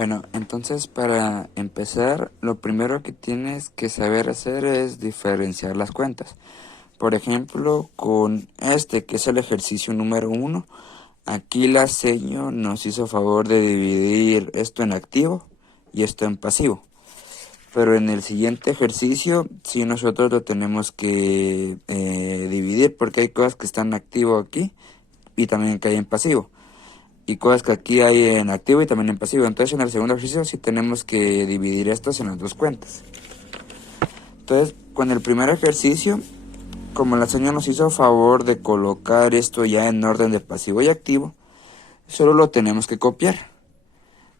Bueno, entonces para empezar, lo primero que tienes que saber hacer es diferenciar las cuentas. Por ejemplo, con este que es el ejercicio número 1, aquí la seño nos hizo favor de dividir esto en activo y esto en pasivo. Pero en el siguiente ejercicio, sí nosotros lo tenemos que dividir porque hay cosas que están en activo aquí y también que hay en pasivo. Y cosas que aquí hay en activo y también en pasivo. Entonces en el segundo ejercicio sí tenemos que dividir estos en las dos cuentas. Entonces con el primer ejercicio, como la señora nos hizo favor de colocar esto ya en orden de pasivo y activo, solo lo tenemos que copiar.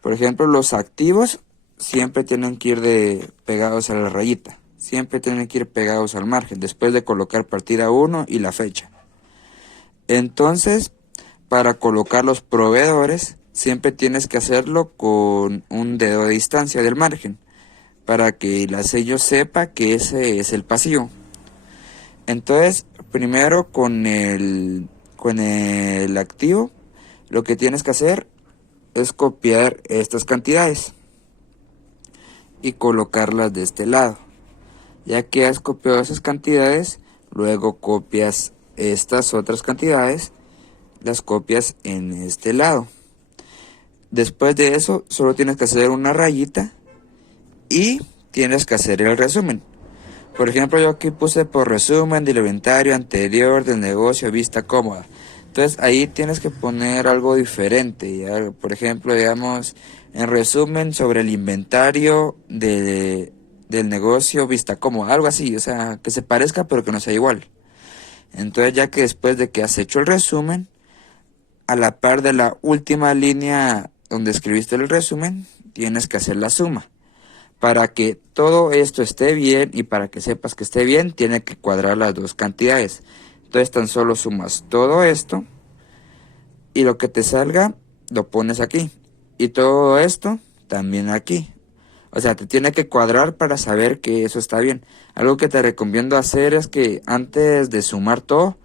Por ejemplo, los activos siempre tienen que ir pegados a la rayita. Siempre tienen que ir pegados al margen, después de colocar partida 1 y la fecha. Entonces, para colocar los proveedores, siempre tienes que hacerlo con un dedo de distancia del margen, para que la sello sepa que ese es el pasivo. Entonces, primero con el activo, lo que tienes que hacer es copiar estas cantidades y colocarlas de este lado. Ya que has copiado esas cantidades, luego copias estas otras cantidades, las copias en este lado. Después de eso, solo tienes que hacer una rayita y tienes que hacer el resumen. Por ejemplo, yo aquí puse por resumen del inventario anterior del negocio vista cómoda. Entonces ahí tienes que poner algo diferente. ¿Ya? Por ejemplo, digamos, en resumen sobre el inventario del negocio vista cómoda. Algo así, o sea, que se parezca pero que no sea igual. Entonces ya que después de que has hecho el resumen, a la par de la última línea donde escribiste el resumen, tienes que hacer la suma. Para que todo esto esté bien y para que sepas que esté bien, tiene que cuadrar las dos cantidades. Entonces tan solo sumas todo esto y lo que te salga lo pones aquí. Y todo esto también aquí. O sea, te tiene que cuadrar para saber que eso está bien. Algo que te recomiendo hacer es que antes de sumar todo,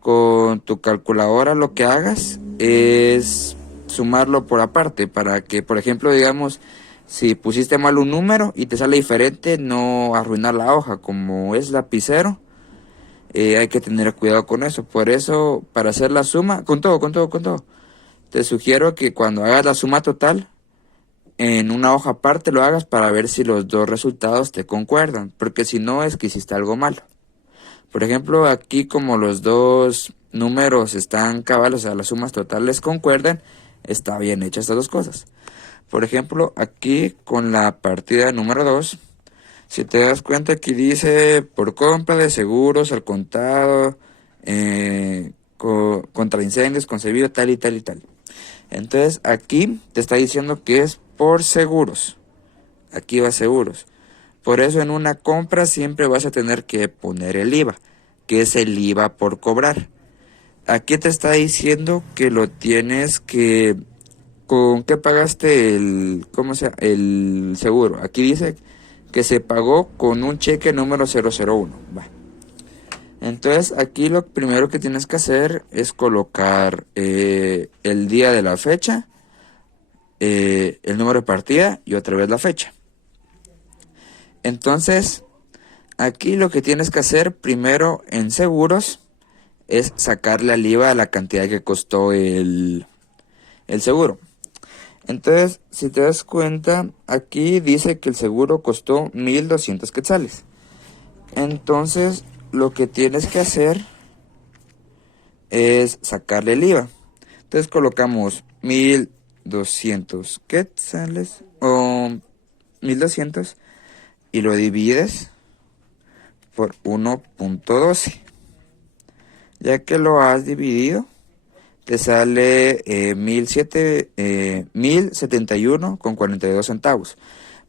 con tu calculadora lo que hagas es sumarlo por aparte. Para que, por ejemplo, digamos, si pusiste mal un número y te sale diferente, no arruinar la hoja. Como es lapicero, hay que tener cuidado con eso. Por eso, para hacer la suma, con todo, te sugiero que cuando hagas la suma total, en una hoja aparte lo hagas para ver si los dos resultados te concuerdan. Porque si no, es que hiciste algo malo. Por ejemplo, aquí como los dos números están cabales, o sea, las sumas totales concuerdan, está bien hecha estas dos cosas. Por ejemplo, aquí con la partida número 2, si te das cuenta aquí dice por compra de seguros al contado, contra incendios, concebido tal y tal y tal. Entonces aquí te está diciendo que es por seguros. Aquí va seguros. Por eso en una compra siempre vas a tener que poner el IVA, que es el IVA por cobrar. Aquí te está diciendo que lo tienes que... ¿Con qué pagaste el seguro? Aquí dice que se pagó con un cheque número 001. Va. Entonces aquí lo primero que tienes que hacer es colocar el día de la fecha, el número de partida y otra vez la fecha. Entonces aquí lo que tienes que hacer primero en seguros es sacarle al IVA la cantidad que costó el seguro. Entonces, si te das cuenta, aquí dice que el seguro costó 1,200 quetzales. Entonces, lo que tienes que hacer es sacarle el IVA. Entonces, colocamos 1,200 quetzales o 1,200 y lo divides por 1.12. Ya que lo has dividido, te sale 1,071 con 42 centavos.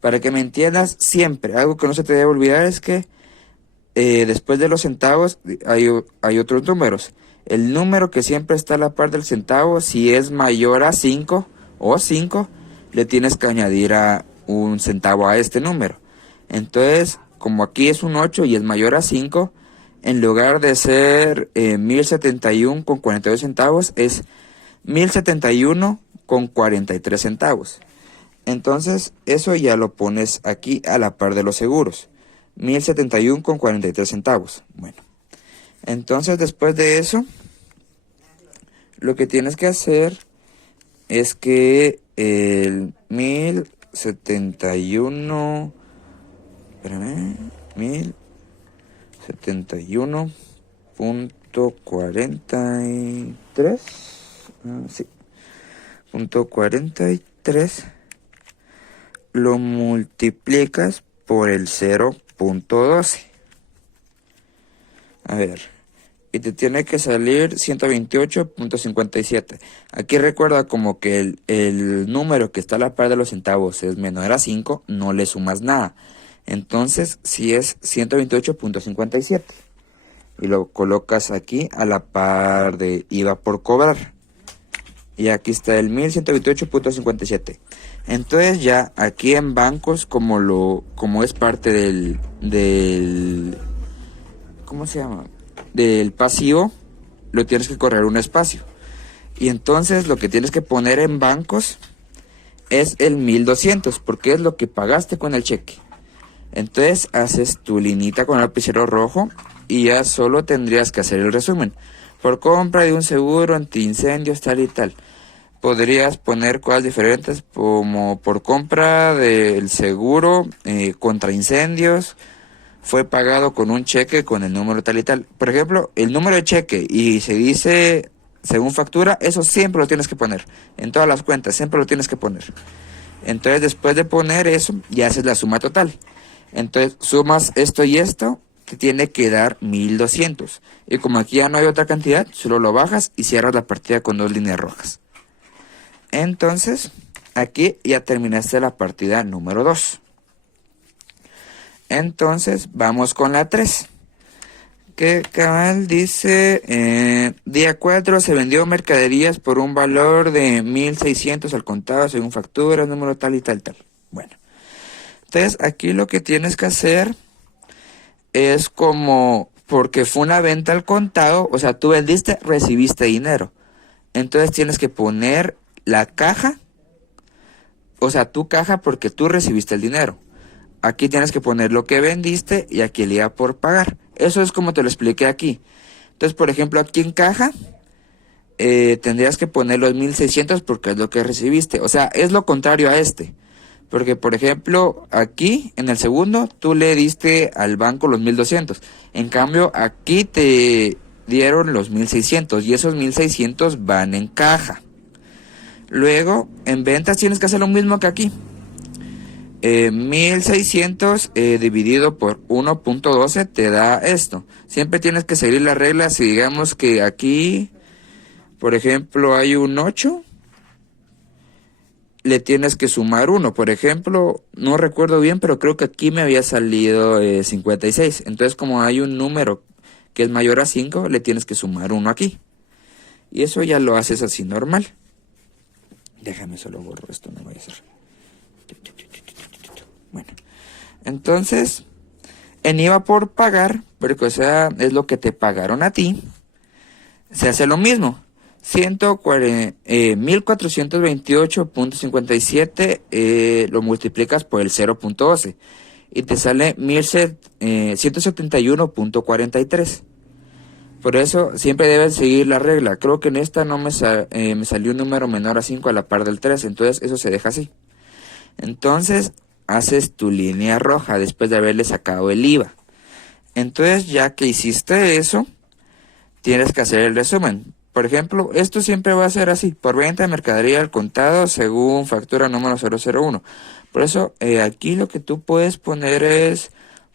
Para que me entiendas siempre, algo que no se te debe olvidar es que después de los centavos hay otros números. El número que siempre está a la par del centavo, si es mayor a 5 o 5, le tienes que añadir a un centavo a este número. Entonces, como aquí es un 8 y es mayor a 5, en lugar de ser 1,071 con 42 centavos, es 1,071 con 43 centavos. Entonces, eso ya lo pones aquí a la par de los seguros. 1071,43 centavos. Bueno, entonces después de eso, lo que tienes que hacer es que el 1071, espérame, 1071.43, sí, punto 43, lo multiplicas por el 0.12. A ver, y te tiene que salir 128.57. Aquí recuerda como que el número que está a la par de los centavos es menor a 5, no le sumas nada. Entonces, si es 128.57. Y lo colocas aquí a la par de IVA por cobrar. Y aquí está el 1128.57. Entonces ya aquí en bancos, como es parte del ¿cómo se llama? Del pasivo, lo tienes que correr un espacio. Y entonces lo que tienes que poner en bancos es el 1200, porque es lo que pagaste con el cheque. Entonces haces tu linita con el lapicero rojo y ya solo tendrías que hacer el resumen. Por compra de un seguro antiincendios tal y tal. Podrías poner cosas diferentes como por compra del seguro contra incendios. Fue pagado con un cheque con el número tal y tal. Por ejemplo, el número de cheque y se dice según factura, eso siempre lo tienes que poner. En todas las cuentas, siempre lo tienes que poner. Entonces, después de poner eso, ya haces la suma total. Entonces, sumas esto y esto, te tiene que dar 1200. Y como aquí ya no hay otra cantidad, solo lo bajas y cierras la partida con 2 líneas rojas. Entonces, aquí ya terminaste la partida número 2. Entonces, vamos con la 3. Que cabal dice, día 4 se vendió mercaderías por un valor de 1600 al contado según factura, número tal y tal, tal. Bueno, entonces aquí lo que tienes que hacer es como, porque fue una venta al contado, o sea, tú vendiste, recibiste dinero. Entonces tienes que poner la caja, o sea, tu caja porque tú recibiste el dinero. Aquí tienes que poner lo que vendiste y aquí el IVA por pagar. Eso es como te lo expliqué aquí. Entonces, por ejemplo, aquí en caja tendrías que poner los 1600 porque es lo que recibiste. O sea, es lo contrario a este. Porque, por ejemplo, aquí en el segundo tú le diste al banco los 1200. En cambio, aquí te dieron los 1600 y esos 1600 van en caja. Luego, en ventas tienes que hacer lo mismo que aquí. 1600 dividido por 1.12 te da esto. Siempre tienes que seguir las reglas. Si digamos que aquí, por ejemplo, hay un 8, le tienes que sumar 1. Por ejemplo, no recuerdo bien, pero creo que aquí me había salido 56. Entonces, como hay un número que es mayor a 5, le tienes que sumar 1 aquí. Y eso ya lo haces así normal. Déjame solo borro esto, no vaya a ser. Bueno, entonces, en IVA por pagar, porque o sea, es lo que te pagaron a ti, se hace lo mismo. 1428.57 lo multiplicas por el 0.12 y te sale 171.43. Por eso siempre debes seguir la regla. Creo que en esta no me salió un número menor a 5 a la par del 3, entonces eso se deja así. Entonces haces tu línea roja después de haberle sacado el IVA. Entonces ya que hiciste eso, tienes que hacer el resumen. Por ejemplo, esto siempre va a ser así, por venta de mercadería al contado según factura número 001. Por eso aquí lo que tú puedes poner es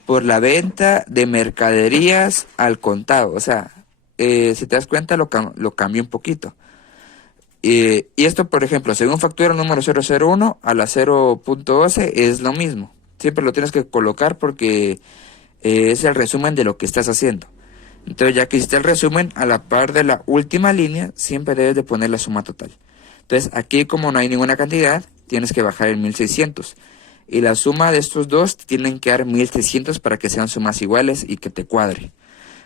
por la venta de mercaderías al contado. O sea, si te das cuenta lo cambio un poquito. Y esto, por ejemplo, según factura número 001 a la 0.12 es lo mismo. Siempre lo tienes que colocar porque es el resumen de lo que estás haciendo. Entonces, ya que hiciste el resumen, a la par de la última línea, siempre debes de poner la suma total. Entonces, aquí como no hay ninguna cantidad, tienes que bajar el 1600. Y la suma de estos dos te tienen que dar 1600 para que sean sumas iguales y que te cuadre.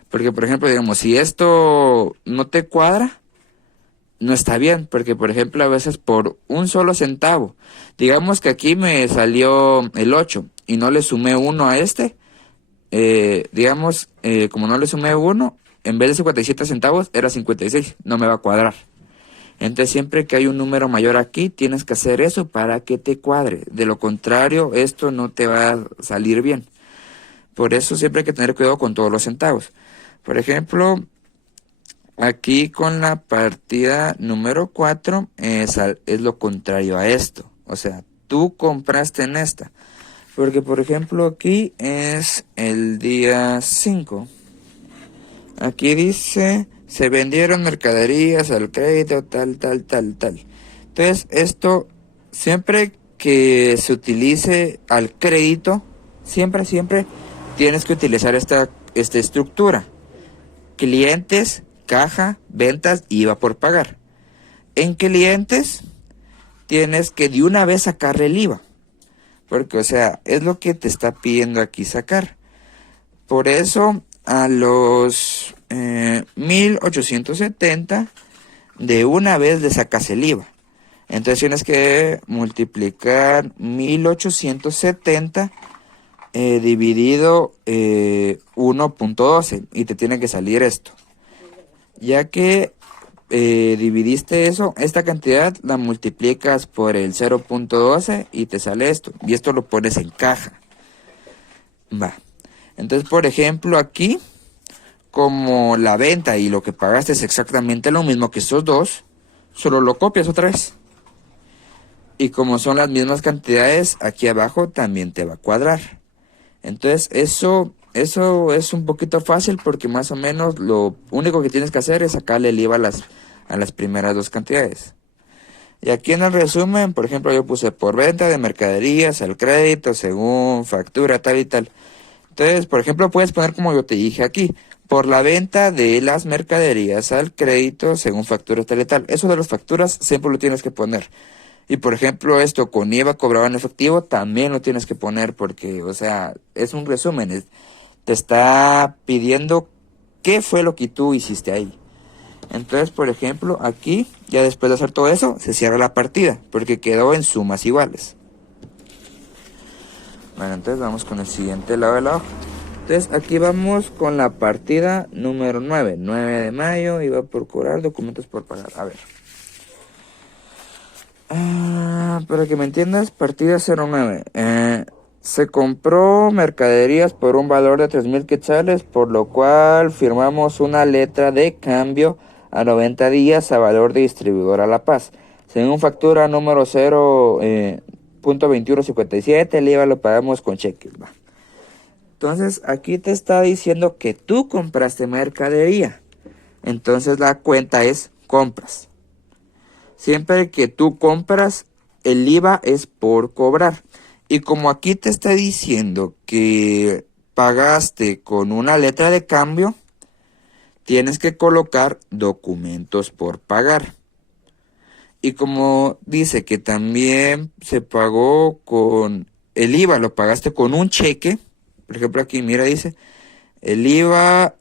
Porque, por ejemplo, digamos, si esto no te cuadra, no está bien, porque por ejemplo a veces por un solo centavo, digamos que aquí me salió el 8 y no le sumé uno a este, digamos, como no le sumé uno, en vez de 57 centavos era 56, no me va a cuadrar. Entonces siempre que hay un número mayor aquí, tienes que hacer eso para que te cuadre. De lo contrario, esto no te va a salir bien. Por eso siempre hay que tener cuidado con todos los centavos. Por ejemplo, aquí con la partida número 4 es lo contrario a esto. O sea, tú compraste en esta. Porque por ejemplo aquí es el día 5. Aquí dice, se vendieron mercaderías al crédito, tal, tal, tal, tal. Entonces, esto, siempre que se utilice al crédito, siempre tienes que utilizar esta estructura. Clientes, caja, ventas y IVA por pagar. En clientes, tienes que de una vez sacarle el IVA. Porque, o sea, es lo que te está pidiendo aquí sacar. Por eso, a los 1870 de una vez le sacas el IVA. Entonces tienes que multiplicar 1870 dividido 1.12 y te tiene que salir esto. Ya que dividiste eso, esta cantidad la multiplicas por el 0.12 y te sale esto. Y esto lo pones en caja. Va. Entonces, por ejemplo, aquí, como la venta y lo que pagaste es exactamente lo mismo que estos dos, solo lo copias otra vez. Y como son las mismas cantidades, aquí abajo también te va a cuadrar. Entonces, eso es un poquito fácil porque más o menos lo único que tienes que hacer es sacarle el IVA a las primeras dos cantidades. Y aquí en el resumen, por ejemplo, yo puse por venta de mercaderías al crédito según factura tal y tal. Entonces, por ejemplo, puedes poner como yo te dije aquí, por la venta de las mercaderías al crédito según factura tal y tal. Eso de las facturas siempre lo tienes que poner. Y por ejemplo, esto con IVA cobrado en efectivo también lo tienes que poner porque, o sea, es un resumen. Te está pidiendo qué fue lo que tú hiciste ahí. Entonces, por ejemplo, aquí, ya después de hacer todo eso, se cierra la partida porque quedó en sumas iguales. Bueno, entonces vamos con el siguiente lado de la hoja. Entonces aquí vamos con la partida número 9. 9 de mayo, iba por cobrar, documentos por pagar. A ver. Para que me entiendas, partida 09. Se compró mercaderías por un valor de 3,000 quetzales, por lo cual firmamos una letra de cambio a 90 días a valor de distribuidora La Paz. Según factura número 0.2157, el IVA lo pagamos con cheques. Va. Entonces aquí te está diciendo que tú compraste mercadería. Entonces la cuenta es compras. Siempre que tú compras, el IVA es por cobrar. Y como aquí te está diciendo que pagaste con una letra de cambio, tienes que colocar documentos por pagar. Y como dice que también se pagó con el IVA, lo pagaste con un cheque. Por ejemplo, aquí mira, dice, el IVA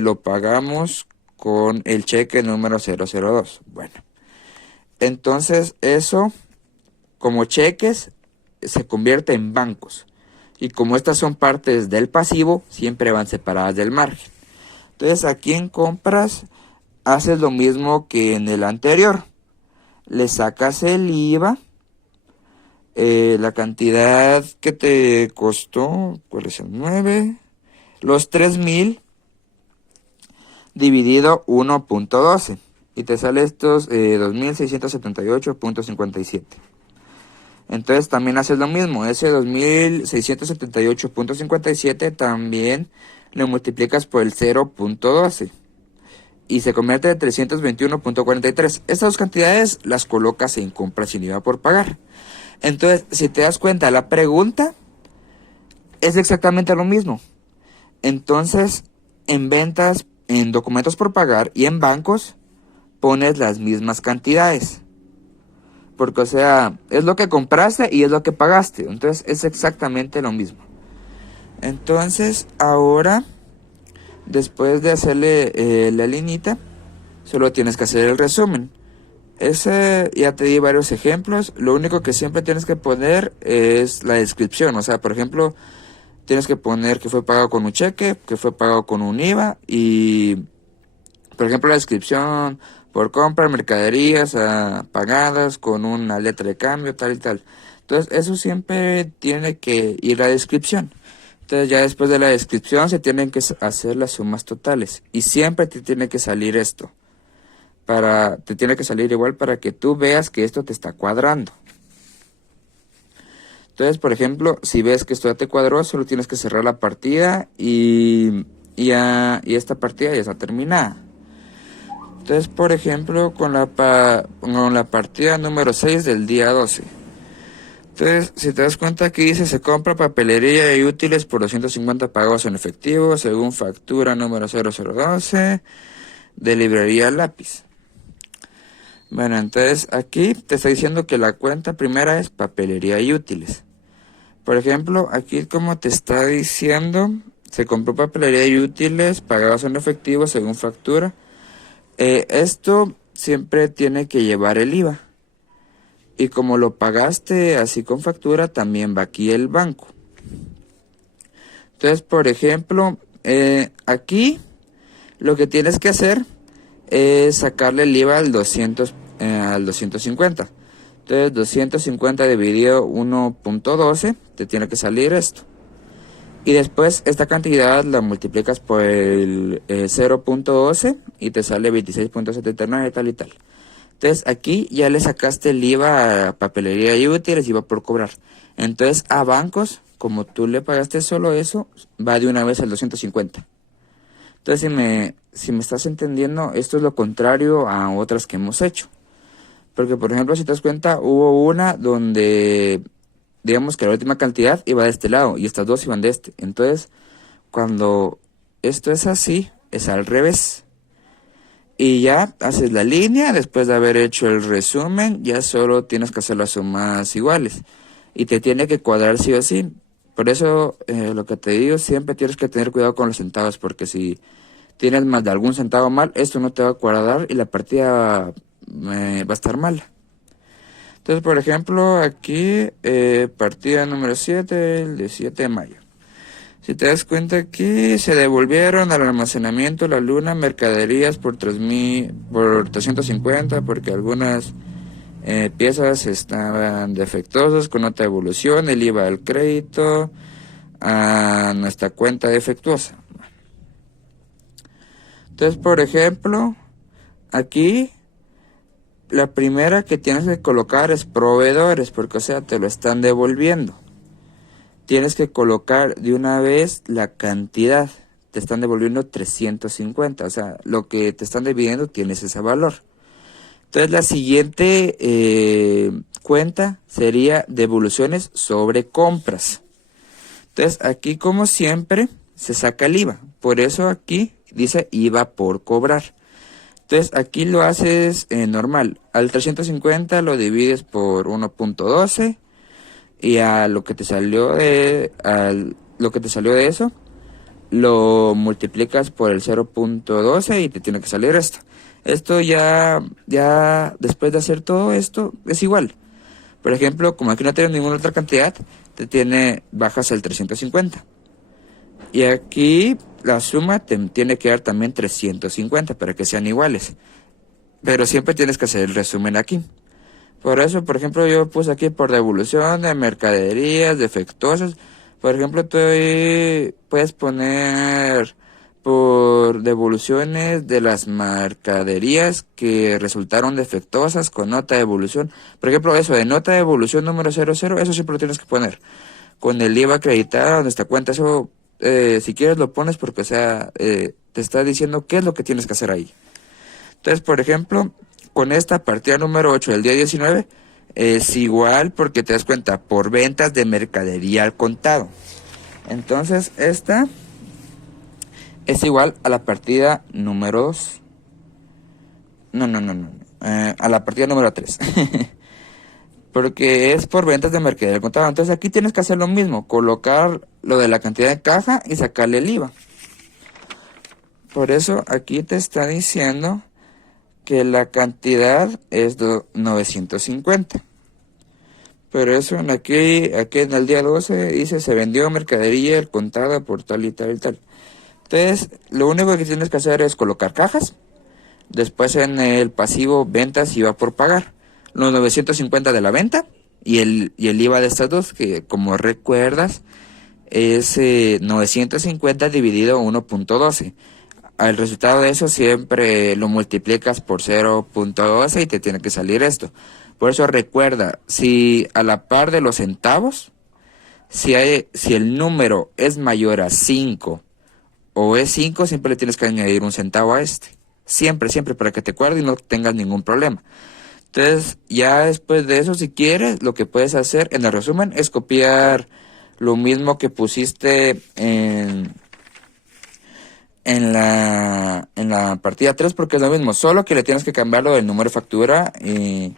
lo pagamos con el cheque número 002. Bueno, entonces eso, como cheques, se convierte en bancos. Y como estas son partes del pasivo, siempre van separadas del margen. Entonces aquí en compras, haces lo mismo que en el anterior. Le sacas el IVA, la cantidad que te costó, ¿cuál es el 9? Los 3,000 dividido 1.12 y te sale estos 2,678.57. Entonces también haces lo mismo, ese 2,678.57 también lo multiplicas por el 0.12 y se convierte en 321.43. Estas dos cantidades las colocas en compras sin IVA por pagar. Entonces, si te das cuenta, la pregunta es exactamente lo mismo. Entonces, en ventas, en documentos por pagar y en bancos, pones las mismas cantidades. Porque, o sea, es lo que compraste y es lo que pagaste. Entonces, es exactamente lo mismo. Entonces, ahora, después de hacerle la linita, solo tienes que hacer el resumen. Ese ya te di varios ejemplos. Lo único que siempre tienes que poner es la descripción. O sea, por ejemplo, tienes que poner que fue pagado con un cheque, que fue pagado con un IVA y, por ejemplo, la descripción por compra, mercaderías pagadas con una letra de cambio, tal y tal. Entonces, eso siempre tiene que ir a la descripción. Entonces, ya después de la descripción se tienen que hacer las sumas totales. Y siempre te tiene que salir esto. Te tiene que salir igual para que tú veas que esto te está cuadrando. Entonces, por ejemplo, si ves que esto ya te cuadró, solo tienes que cerrar la partida y esta partida ya está terminada. Entonces, por ejemplo, con la partida número 6 del día 12. Entonces, si te das cuenta, aquí dice se compra papelería y útiles por 250 pagos en efectivo, según factura número 0012 de librería Lápiz. Bueno, entonces aquí te está diciendo que la cuenta primera es papelería y útiles. Por ejemplo, aquí como te está diciendo, se compró papelería y útiles pagados en efectivo según factura. Esto siempre tiene que llevar el IVA. Y como lo pagaste así con factura, también va aquí el banco. Entonces, por ejemplo, aquí lo que tienes que hacer es sacarle el IVA al 250. Entonces, 250 dividido 1.12, te tiene que salir esto. Y después esta cantidad la multiplicas por el 0.12 y te sale 26.79 tal y tal. Entonces aquí ya le sacaste el IVA a papelería y útiles y va por cobrar. Entonces a bancos, como tú le pagaste solo eso, va de una vez al 250. Entonces si me estás entendiendo, esto es lo contrario a otras que hemos hecho. Porque por ejemplo, si te das cuenta, hubo una donde digamos que la última cantidad iba de este lado y estas dos iban de este. Entonces cuando esto es así, es al revés. Y ya haces la línea, después de haber hecho el resumen, ya solo tienes que hacer las sumas iguales. Y te tiene que cuadrar sí o sí. Por eso lo que te digo, siempre tienes que tener cuidado con los centavos, porque si tienes más de algún centavo mal, esto no te va a cuadrar y la partida va a estar mala. Entonces, por ejemplo, aquí partida número 7, el 17 de mayo. Si te das cuenta aquí, se devolvieron al almacenamiento La Luna mercaderías por 350 porque algunas piezas estaban defectuosas con nota de devolución, el IVA al crédito a nuestra cuenta defectuosa. Entonces, por ejemplo, aquí la primera que tienes que colocar es proveedores, porque o sea, te lo están devolviendo. Tienes que colocar de una vez la cantidad. Te están devolviendo 350. O sea, lo que te están debiendo tienes ese valor. Entonces la siguiente cuenta sería devoluciones sobre compras. Entonces aquí como siempre se saca el IVA. Por eso aquí dice IVA por cobrar. Entonces aquí lo haces normal. Al 350 lo divides por 1.12. Y a lo que te salió de eso lo multiplicas por el 0.12 y te tiene que salir esto. Esto ya después de hacer todo esto es igual. Por ejemplo, como aquí no tienes ninguna otra cantidad, bajas el 350. Y aquí la suma te tiene que dar también 350 para que sean iguales. Pero siempre tienes que hacer el resumen aquí. Por eso, por ejemplo, yo puse aquí por devolución de mercaderías defectuosas. Por ejemplo, puedes poner por devoluciones de las mercaderías que resultaron defectuosas con nota de devolución. Por ejemplo, eso de nota de devolución número 00, eso siempre lo tienes que poner. Con el IVA acreditado en esta cuenta, eso si quieres lo pones porque, o sea, te está diciendo qué es lo que tienes que hacer ahí. Entonces, por ejemplo, con esta partida número 8 del día 19 es igual porque te das cuenta por ventas de mercadería al contado. Entonces esta es igual a la partida número 2. A la partida número 3. Porque es por ventas de mercadería al contado. Entonces aquí tienes que hacer lo mismo, colocar lo de la cantidad de caja y sacarle el IVA. Por eso aquí te está diciendo que la cantidad es 950. Pero eso aquí en el día 12 dice se vendió mercadería contada por tal y tal y tal. Entonces, lo único que tienes que hacer es colocar cajas. Después en el pasivo ventas y va por pagar. Los 950 de la venta y el IVA de estas dos, que como recuerdas es 950 dividido 1.12. Al resultado de eso siempre lo multiplicas por 0.12 y te tiene que salir esto. Por eso recuerda, si a la par de los centavos, si el número es mayor a 5 o es 5, siempre le tienes que añadir un centavo a este. Siempre, siempre, para que te acuerdes y no tengas ningún problema. Entonces, ya después de eso, si quieres, lo que puedes hacer en el resumen es copiar lo mismo que pusiste en la partida 3, porque es lo mismo, solo que le tienes que cambiar lo del número de factura y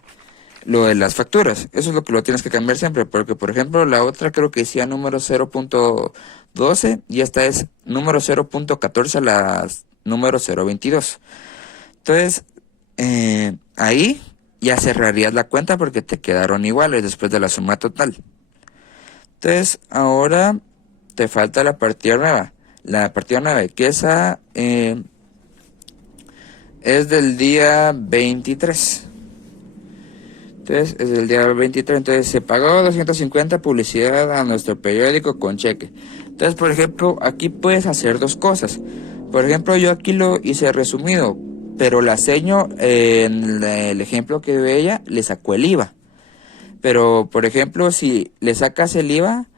lo de las facturas. Eso es lo que lo tienes que cambiar siempre, porque por ejemplo la otra creo que decía número 0.12 y esta es número 0.14 a la número 0.22. Entonces, ahí ya cerrarías la cuenta porque te quedaron iguales después de la suma total. Entonces, ahora te falta la partida nueva. La partida 9, que esa es del día 23. Entonces, es del día 23. Entonces, se pagó 250 publicidad a nuestro periódico con cheque. Entonces, por ejemplo, aquí puedes hacer dos cosas. Por ejemplo, yo aquí lo hice resumido, pero la seño en el ejemplo que veía le sacó el IVA. Pero, por ejemplo, si le sacas el IVA,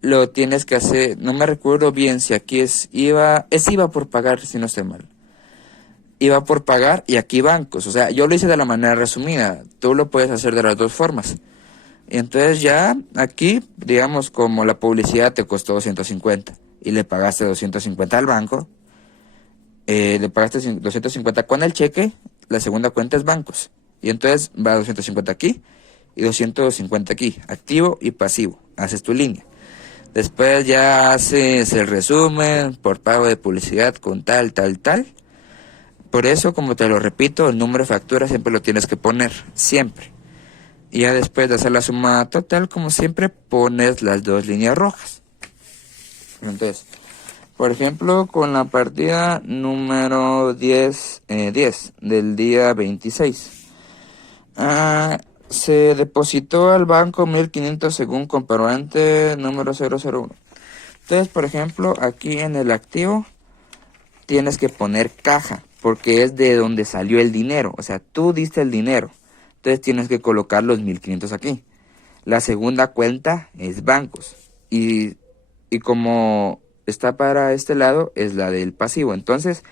lo tienes que hacer, no me recuerdo bien si aquí es IVA por pagar, si no estoy mal. IVA por pagar y aquí bancos. O sea, yo lo hice de la manera resumida. Tú lo puedes hacer de las dos formas. Y entonces ya aquí, digamos, como la publicidad te costó 250 y le pagaste 250 al banco, le pagaste 250 con el cheque, la segunda cuenta es bancos. Y entonces va 250 aquí y 250 aquí, activo y pasivo. Haces tu línea. Después ya haces el resumen por pago de publicidad con tal. Por eso, como te lo repito, el número de factura siempre lo tienes que poner, siempre. Y ya después de hacer la suma total, como siempre, pones las dos líneas rojas. Entonces, por ejemplo, con la partida número 10 del día 26. Se depositó al banco 1500 según comprobante número 001. Entonces, por ejemplo, aquí en el activo tienes que poner caja, porque es de donde salió el dinero. O sea, tú diste el dinero. Entonces tienes que colocar los 1500 aquí. La segunda cuenta es bancos. Y como está para este lado, es la del pasivo. Entonces,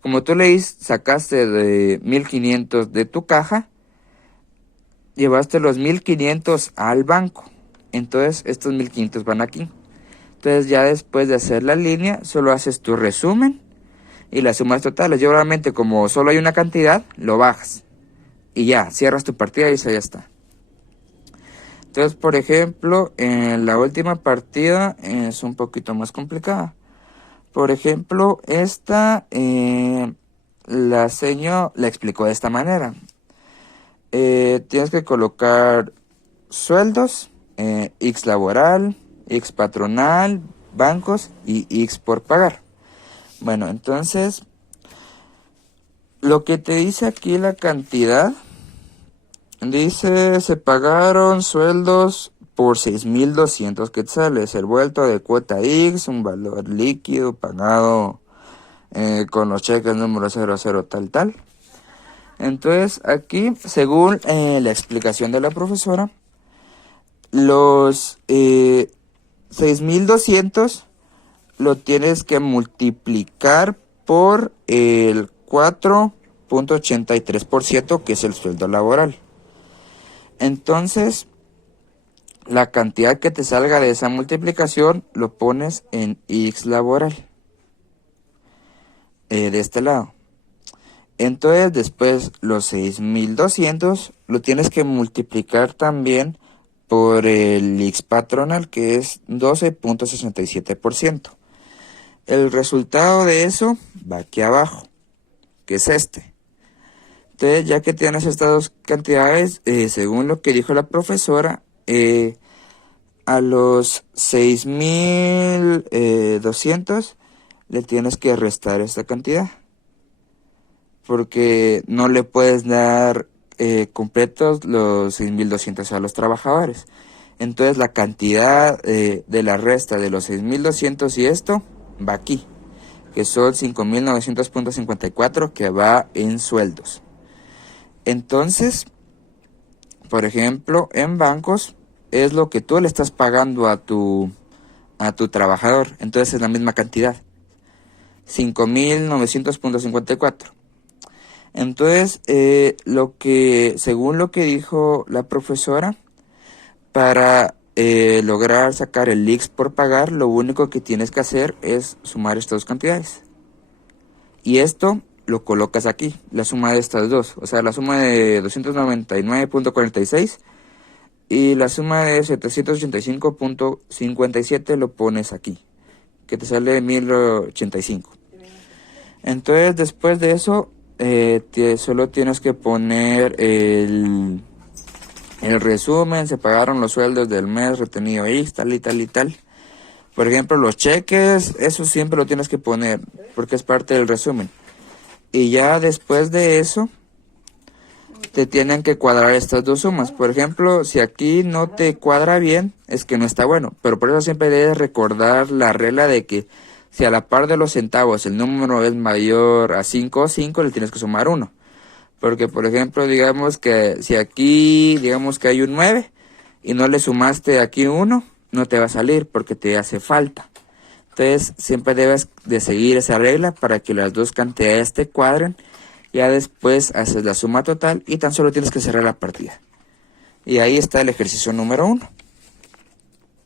como tú sacaste de 1500 de tu caja, llevaste los 1500 al banco. Entonces, estos 1500 van aquí. Entonces, ya después de hacer la línea, solo haces tu resumen y las sumas totales. Y obviamente, como solo hay una cantidad, lo bajas. Y ya, cierras tu partida y eso ya está. Entonces, por ejemplo, en la última partida es un poquito más complicada. Por ejemplo, esta la explicó de esta manera. Tienes que colocar sueldos, X laboral, X patronal, bancos y X por pagar. Bueno, entonces, lo que te dice aquí la cantidad, dice, se pagaron sueldos por 6.200 quetzales, el vuelto de cuota X, un valor líquido pagado con los cheques número 00 tal. Entonces aquí, según la explicación de la profesora, los 6.200 lo tienes que multiplicar por el 4.83%, que es el sueldo laboral. Entonces, la cantidad que te salga de esa multiplicación lo pones en X laboral, de este lado. Entonces, después los 6.200 lo tienes que multiplicar también por el X patronal, que es 12.67%. El resultado de eso va aquí abajo, que es este. Entonces, ya que tienes estas dos cantidades, según lo que dijo la profesora, a los 6.200 le tienes que restar esta cantidad, porque no le puedes dar completos los 6.200 a los trabajadores. Entonces la cantidad de la resta de los 6.200 y esto va aquí, que son 5.900.54, que va en sueldos. Entonces, por ejemplo, en bancos es lo que tú le estás pagando a tu trabajador. Entonces es la misma cantidad, 5.900.54. Entonces, según lo que dijo la profesora, para lograr sacar el IX por pagar, lo único que tienes que hacer es sumar estas dos cantidades. Y esto lo colocas aquí, la suma de estas dos. O sea, la suma de 299.46 y la suma de 785.57 lo pones aquí, que te sale 1085. Entonces, después de eso, solo tienes que poner el resumen. Se pagaron los sueldos del mes retenido X, tal y tal y tal. Por ejemplo, los cheques, eso siempre lo tienes que poner porque es parte del resumen. Y ya después de eso, te tienen que cuadrar estas dos sumas. Por ejemplo, si aquí no te cuadra bien, es que no está bueno. Pero por eso siempre debes recordar la regla de que si a la par de los centavos el número es mayor a 5, le tienes que sumar 1. Porque, por ejemplo, digamos que si aquí, digamos que hay un 9 y no le sumaste aquí 1, no te va a salir porque te hace falta. Entonces, siempre debes de seguir esa regla para que las dos cantidades te cuadren. Ya después haces la suma total y tan solo tienes que cerrar la partida. Y ahí está el ejercicio número 1.